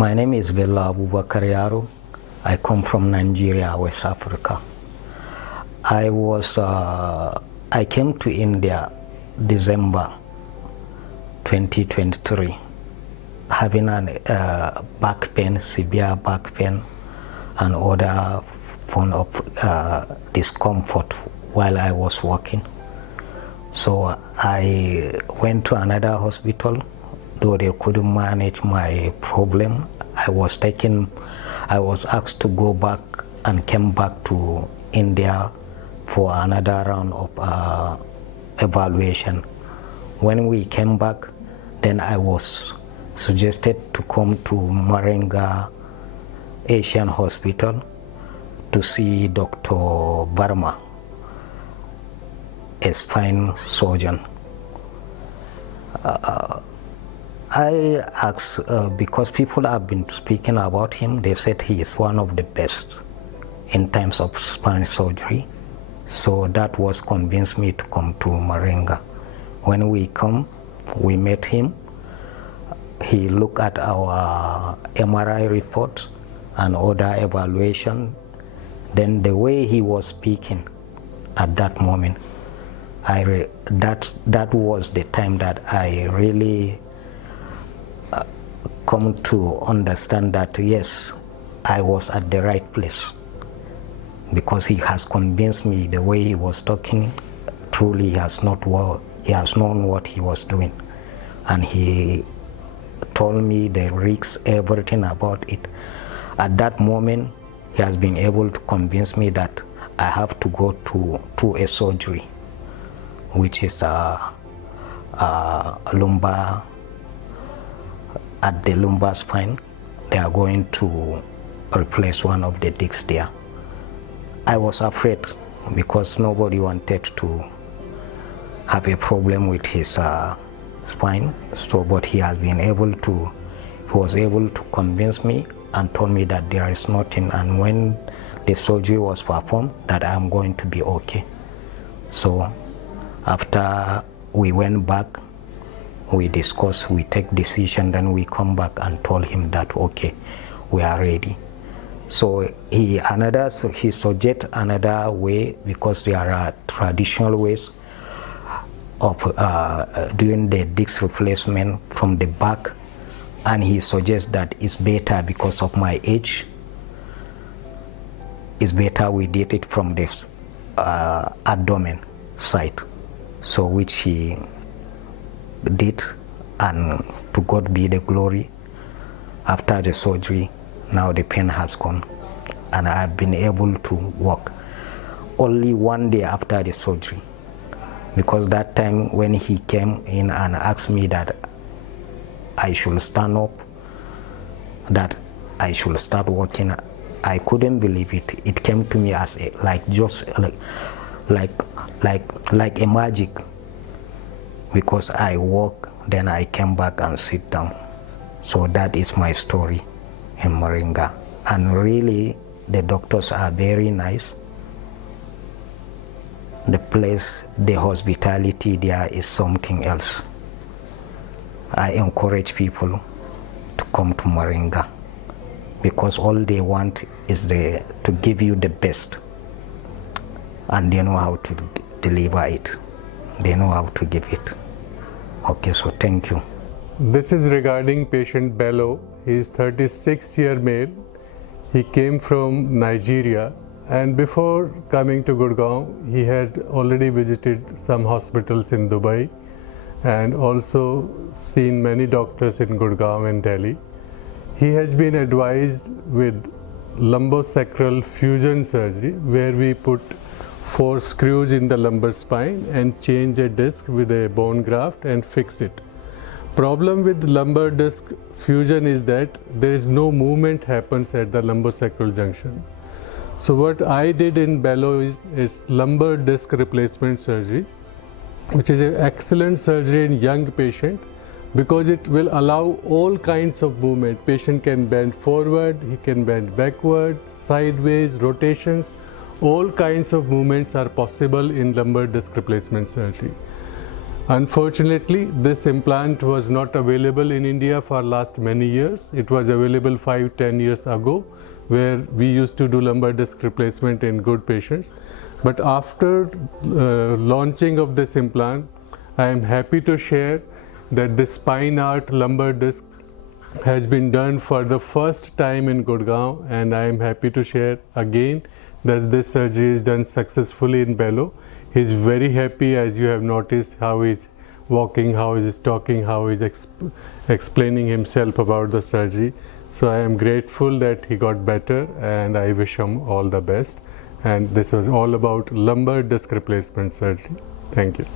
My name is Bello. I come from Nigeria, West Africa. I came to India December 2023, having a back pain, severe back pain, and other form of discomfort while I was walking. So I went to another hospital, though they couldn't manage my problem. I was asked to go back and came back to India for another round of evaluation. When we came back, then I was suggested to come to Marenga Asian Hospital to see Dr. Verma, a spine surgeon. I asked, because people have been speaking about him, they said he is one of the best in terms of spine surgery. So that was convinced me to come to Marenga. When we come, we met him. He looked at our MRI reports and other evaluation. Then the way he was speaking at that moment, that was the time that I really come to understand that yes, I was at the right place, because he has convinced me the way he was talking. Truly, he has known what he was doing, and he told me the risks, everything about it. At that moment, he has been able to convince me that I have to go to a surgery, which is a lumbar, at the lumbar spine. They are going to replace one of the discs there. I was afraid because nobody wanted to have a problem with his spine. So, but he was able to convince me and told me that there is nothing, and when the surgery was performed, that I am going to be okay. So after we went back, we discussed, we take decision, then we come back and told him that okay, we are ready. So he suggests another way, because there are traditional ways of doing the disc replacement from the back, and he suggests that it's better because of my age. It's better we did it from the abdomen side, so which he did, and to God be the glory. After the surgery, now the pain has gone, and I've been able to walk. Only one day after the surgery, because that time when he came in and asked me that I should stand up, that I should start walking, I couldn't believe it. It came to me as like a magic, because I walk, then I came back and sit down. So that is my story in Marenga, and really the doctors are very nice. The place, the hospitality there is something else. I encourage people to come to Marenga, because all they want is to give you the best, and they know how to deliver it. They know how to give it. Okay, so thank you. This is regarding patient Bello. He is 36-year male. He came from Nigeria, and before coming to Gurgaon, he had already visited some hospitals in Dubai and also seen many doctors in Gurgaon and Delhi. He has been advised with lumbosacral fusion surgery, where we put 4 screws in the lumbar spine and change a disc with a bone graft and fix it. Problem with lumbar disc fusion is that there is no movement happens at the lumbosacral junction. So what I did in Bello is it's lumbar disc replacement surgery, which is an excellent surgery in young patient, because it will allow all kinds of movement. Patient can bend forward, he can bend backward, sideways, rotations. All kinds of movements are possible in lumbar disc replacement surgery. Unfortunately, this implant was not available in India for last many years. It was available 5-10 years ago, where we used to do lumbar disc replacement in good patients. But after launching of this implant, I am happy to share that the spine art lumbar disc has been done for the first time in Gurgaon, and I am happy to share again that this surgery is done successfully in Bello. He is very happy, as you have noticed how he is walking, how he is talking, how he is explaining himself about the surgery. So I am grateful that he got better, and I wish him all the best. And this was all about lumbar disc replacement surgery. Thank you.